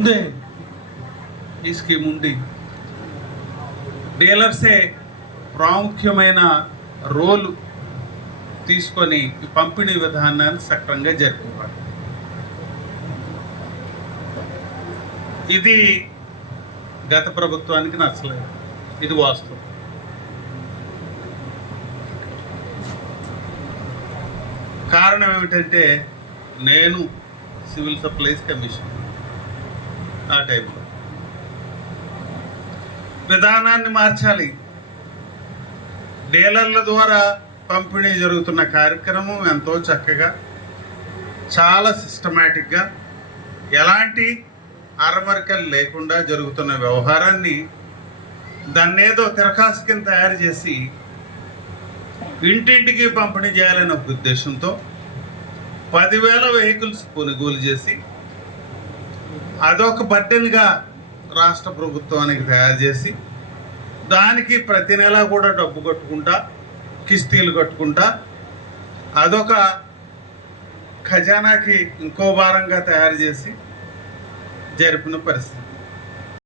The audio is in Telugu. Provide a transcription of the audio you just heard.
ముందే ఈ స్కీమ్ ఉంది. డీలర్సే ప్రాముఖ్యమైన రోలు తీసుకొని ఈ పంపిణీ విధానాన్ని సక్రమంగా జరుపుకోవాలి. ఇది గత ప్రభుత్వానికి నచ్చలేదు. ఇది వాస్తవం. కారణం ఏమిటంటే నేను సివిల్ సప్లైస్ కమిషన్ ఆ టైంలో విధానాన్ని మార్చాలి. డీలర్ల ద్వారా పంపిణీ జరుగుతున్న కార్యక్రమం ఎంతో చక్కగా, చాలా సిస్టమేటిక్గా, ఎలాంటి అరమరికలు లేకుండా జరుగుతున్న వ్యవహారాన్ని దాన్నేదో తిరకాసు కింద తయారు చేసి ఇంటింటికి పంపిణీ చేయాలనే ఒక ఉద్దేశంతో 10,000 వెహికల్స్ కొనుగోలు చేసి అదొక బర్డెన్గా రాష్ట్ర ప్రభుత్వానికి తయారు చేసి దానికి ప్రతి నెల కూడా డబ్బు కట్టుకుంటా, కిస్తీలు కట్టుకుంటా, అదొక ఖజానాకి ఇంకో భారంగా తయారు చేసి జరిపిన పరిస్థితి.